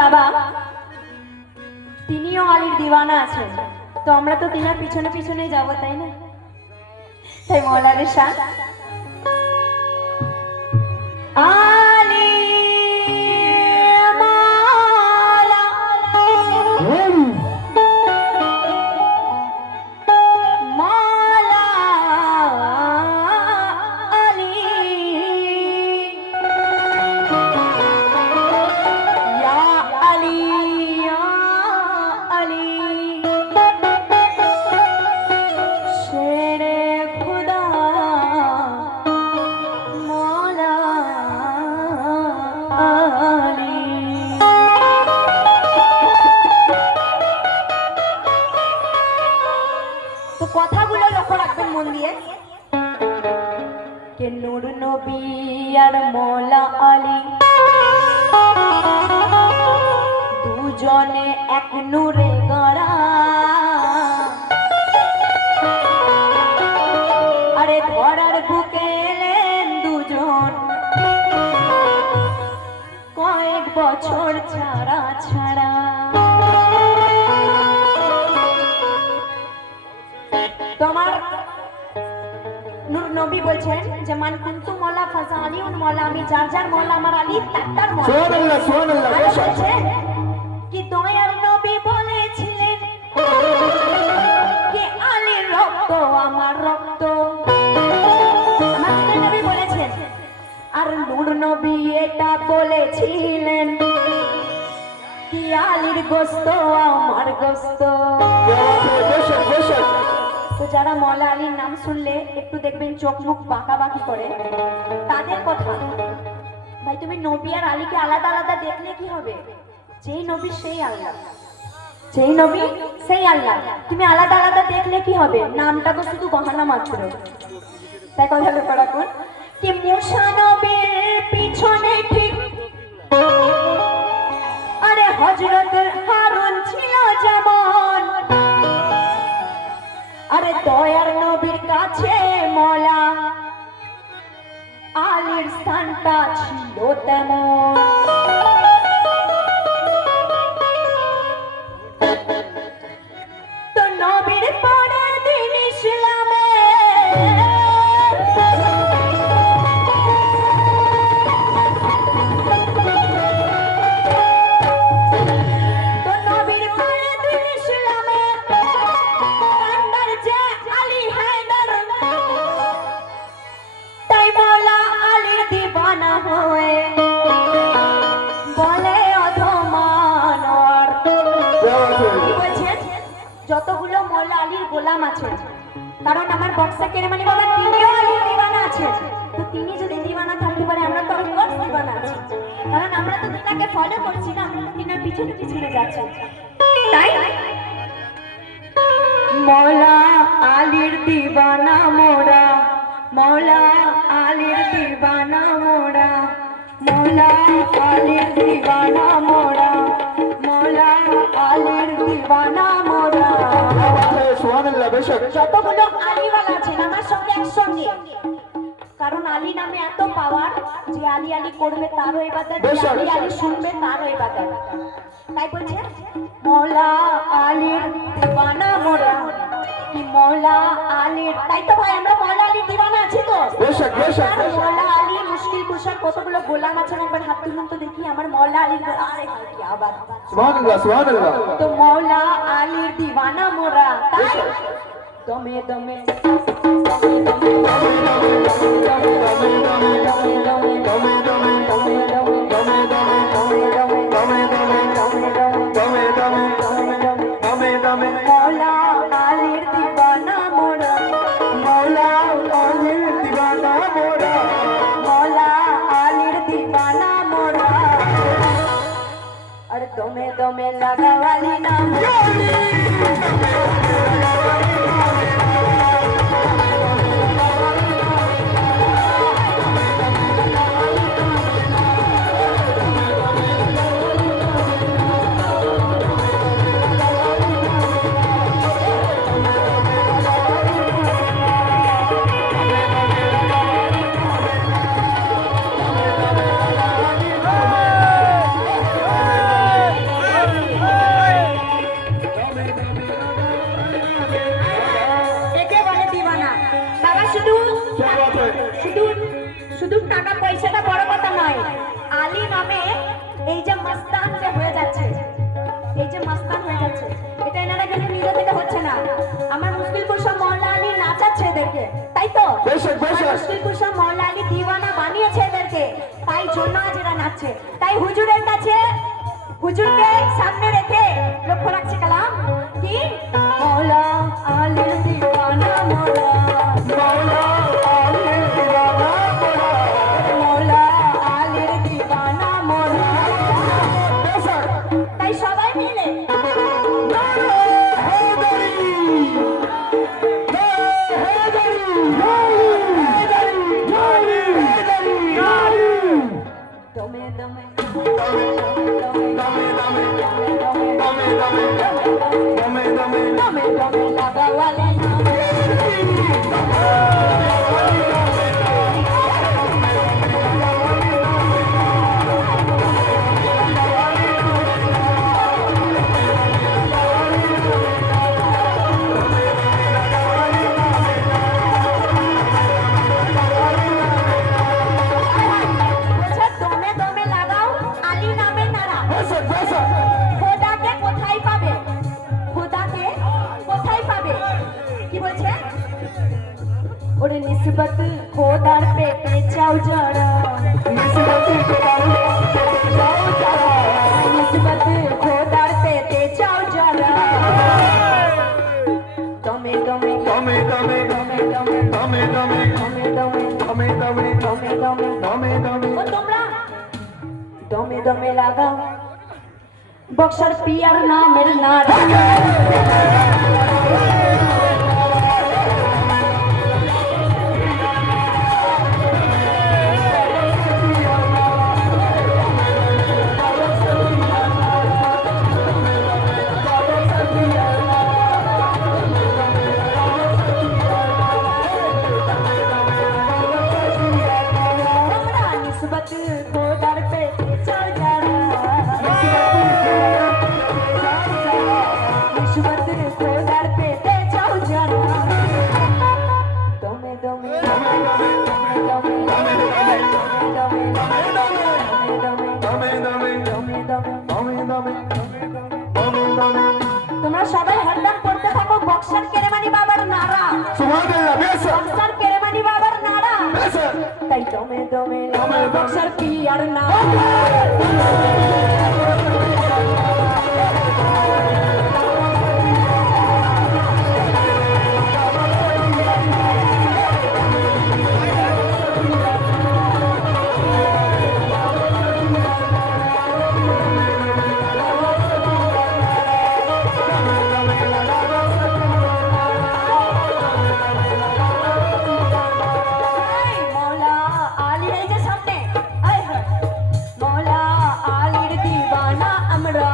বাবা তিনিও আলীর দিওয়ানা আছেন, তো আমরা তো তিনার পিছনে পিছনেই যাব, তাই না? তাই মৌলারে শাহ আলী মাওলা মাওলা আলী ইয়া আলী ইয়া আলী শেরে খুদা মাওলা আলী। তো কথাগুলো লক্ষ্য রাখবেন মন দিয়ে। কে নূর নবী আর মৌলা আলী দুজনে এক নূরে গড়া, আরে ধরার বুকে এলেন দুজন কয়েক বছর ছাড়া ছাড়া। তোমার নূর নবী বলছেন যে মান কুনতু মওলা ফাজা আলীউন মওলা, আমি যার যার মওলা আমার আলী তার মওলা। সুবহানাল্লাহ সুবহানাল্লাহ। বলছেন কি দয়ার নবী বলেছিলেন কি আলীর রক্ত আমার রক্ত, আমার নবী বলেছেন। আর নূর নবী এটা বলেছিলেন কি আলীর গোশত আমার গোশত। তো যারা মওলা আলীর নাম শুনলে একটু দেখবেন চোখ মুখ বাঁকা বাঁকি করে, তাদের কথা ভাই তুমি নবী আর আলীকে আলাদা আলাদা দেখলে কি হবে? যেই নবী সেই আল্লাহ, যেই নবী সেই আল্লাহ, তুমি আলাদা আলাদা দেখলে কি হবে? নামটা তো শুধু বাহানা মাত্র। তাই কথা ব্যাপার এখন কি মুসা নবীর পিছনে ঠিক আরে হযরত হারুন ছিল যেমন, আরে দয়ার নবীর কাছে মওলা আলীর স্থানটা ছিল তেমন। তো নবীর পরের দিন ইসলামে তো নবীর পরের দিন ইসলামে কান্ডার যে আলী হায়দার, তাই মওলা আলীর দিওয়ানা হয়ে বলে অধমানর। বলছেন যতগুলো মওলা আলীর গোলাম আছে, কারণ আমার বক্সা কেরেমানি বাবা তিনিও আলীর দিওয়ানা আছে, তো তিনি যদি দিওয়ানা থাকতে পারে আমরা তো অফকোর্স দিওয়ানা আছি, কারণ আমরা তো তিনাকে ফলো করছি না, আমরা তো তিনার পিছনে পিছনে যাচ্ছি। তাই মওলা আলীর দিওয়ানা মোরা, মওলা আলীর দিওয়ানা মোরা, মওলা আলীর দিওয়ানা মোরা, মওলা আলীর দিওয়ানা মোরা। সুবহানাল্লাহ। বেশক যতগুলো আলীওয়ালা আছেন আমার সঙ্গে একসঙ্গে, কারণ আলী নামে এত পাওয়ার যে আলী আলী করবে তারও ইবাদত, যে আলী আলী শুনবে তারও ইবাদত। তাই বলছে মওলা আলীর দিওয়ানা মোরা, কি মওলা আলীর, তাই তো ভাই আমরা মওলা আলীর দিওয়ানা আছি তো। বেশক বেশক। মওলা আলী মুশকিল কুশার কতগুলো গোলাম আছেন একবার হাত তুলুন তো দেখি আমার মওলা আলীর। আরে কি আবার সুবহানাল্লাহ সুবহানাল্লাহ। তো মওলা আলীর দিওয়ানা মোরা, তাই দমে দমে মওলা আলীর দিওয়ানা মোরা, মওলা আলীর দিওয়ানা মোরা, মওলা আলীর দিওয়ানা মোরা। আর দমে দমে লাগাওয়ালি নাম শোনাচ্ছে। তাই হুজুরের কাছে হুজুরকে সামনে রেখে লক্ষ্য রাখছে কালাম কি মৌলা আলীর দিওয়ানা মোরা, মৌলা আলীর দিওয়ানা মোরা, মৌলা আলীর দিওয়ানা মোরা। বেশক তাই সবাই মিলে নারে হায়দারি, নারে হায়দারি, হায়দারি, হায়দারি, হায়দারি। দমে দমে দমে দমে দমে দমে দমে দমে দমে দমে লাগাওয়ালে নামে। বলছে দমে দমে লাগাও আলী নামে নারা। বেশক বেশক খোদাকে কোথায় পাবে? খোদাকে কোথায় পাবে? কি বলছে? ওরে নিসবত খোদার পেটে চাও যারা, নিসবতি কোরআন যাও যারা, নিসবত খোদার পেটে চাও যারা। দমে দমে দমে দমে দমে দমে দমে দমে দমে দমে দমে দমে দমে দমে দমে দমে ও তোমরা দমে দমে লাগাও বক্সার পিয়ার নামের নারা। তোমরা নিসবত খোদার পেটে চাও যারা, নিসবত খোদার পেটে চাও যারা। দমে দমে দমে দমে দমে দমে দমে দমে দমে দমে দমে। দমে দমে দমে দমে তোমরা সবাই হরদম করতে থাকো বক্সার কেরেমানি বাবার নারা, সুবহানাল্লাহ বেশক বক্সার কেরেমানি বাবার নারা। বেশক তাই দমে দমে দমে দমে। বক্সার পিয়ার নাম। এই মৌলা আলীর এই যে সামনে, এই হ্যাঁ। মৌলা আলীর দিওয়ানা আমরা,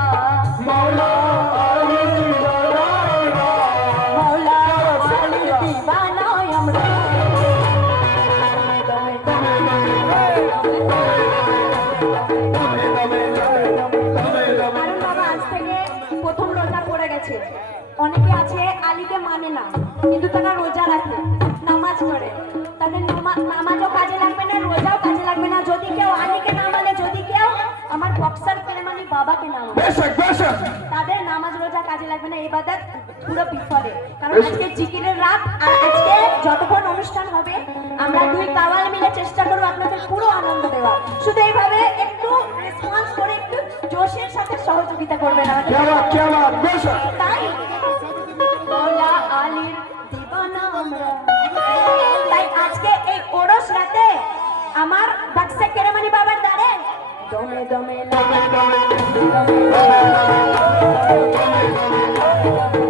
মৌলা আলীর দিওয়ানা মৌলা আলীর দিওয়ানা আমরা। দমে দমে দমে দমে দমে দমে কারণ বাবা আজ থেকে প্রথম রোজা পড়ে গেছে। অনেকে আছে আলীকে মানে না কিন্তু তারা রোজা রাখে, নামাজ পড়ে। তাদের নামাজও কাজে লাগবে না, রোজাও কাজে লাগবে না যদি কেউ আলীকে না মানে, যদি কেউ আমার বক্সার কেরেমানি বাবাকে না মানে। বেশক বেশক তাদের নামাজ রোজা কাজে লাগবে না, ইবাদত পুরো বিফলে। কারণ আজকে জিকিরের রাত, আর আজকে যতক্ষণ অনুষ্ঠান হবে আমরা দুই কাওয়াল মিলে চেষ্টা করবো আপনাদের পুরো আনন্দ দেওয়ার। শুধু এইভাবে একটু রেসপন্স করে একটু জোশের সাথে সহযোগিতা করবেন আমাদের। क्या बात बेशक তাই মৌলা আলীর দিওয়ানা আমরা। তাই আজকে এই ওরস রাতে আমার বাক্সা কেরেমানি বাবার দ্বারে দমে দমে दमे दमे দমে দমে